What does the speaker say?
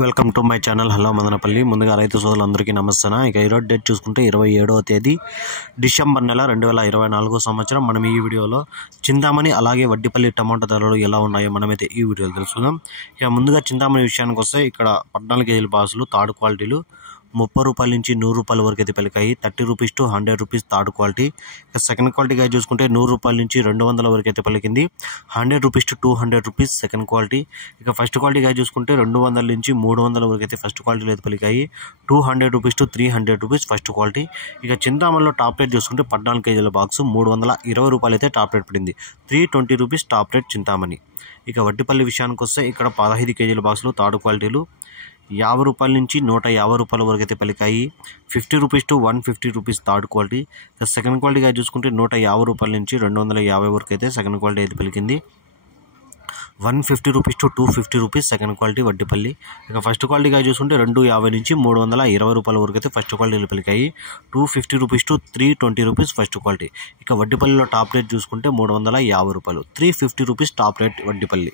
Welcome to my channel. Hello Madanapalle. ముందుగా రైతు సోదరులందరికీ నమస్తే. ఇక ఈరోజు డేట్ చూసుకుంటే 27వ తేదీ డిసెంబర్ నెల 2024 సంవత్సరం. మనం ఈ వీడియోలో చింతామణి అలాగే వడ్డిపల్లి టమాటా ధరలు ఎలా ఉన్నాయో మనమైతే ఈ వీడియోలో తెలుసుకుందాం. ఇక ముందుగా చింతామణి విషయానికి వస్తే ఇక్కడ 14 కేజీల బాసులు థర్డ్ క్వాలిటీలు 30 రూపాయల నుంచి 100 రూపాయల వరకు అయితే పలికాయి. 30 rupees to 100 rupees third quality. ఇక సెకండ్ క్వాలిటీగా చూసుకుంటే 100 రూపాయల నుంచి 200 వరకు అయితే పలికింది. 100 rupees to 200 rupees second quality. ఇక ఫస్ట్ క్వాలిటీగా చూసుకుంటే 200 నుంచి 300 వరకు అయితే ఫస్ట్ క్వాలిటీలో అయితే పలికాయి. 200 rupees to 300 rupees first quality. ఇక చింతామణిలో టాప్ రేట్ చూసుకుంటే 14 కేజీల బాక్స్ 320 రూపాయలు అయితే టాప్ రేట్ పడింది. 320 రూపీస్ టాప్ రేట్ చింతామణి. ఇక వడ్డిపల్లి విషయానికి వస్తే ఇక్కడ 15 కేజీల బాక్సులు థర్డ్ క్వాలిటీలు 50 రూపాయల నుంచి 150 రూపాయల వరకు అయితే పలికాయి. 50 rupees to 150 rupees third quality. Second క్వాలిటీగా చూసుకుంటే 150 రూపాయల నుంచి 250 వరకు అయితే సెకండ్ క్వాలిటీ అయితే పలికింది. 150 rupees to 250 rupees second quality Vaddipalli. ఇక ఫస్ట్ క్వాలిటీగా చూసుకుంటే 250 నుంచి 320 రూపాయల వరకు అయితే ఫస్ట్ క్వాలిటీలు పలికాయి. 250 rupees to 320 rupees first quality. ఇక వడ్డిపల్లిలో టాప్ రేట్ చూసుకుంటే 350 రూపాయలు. 350 రూపీస్ టాప్ రేట్ వడ్డిపల్లి.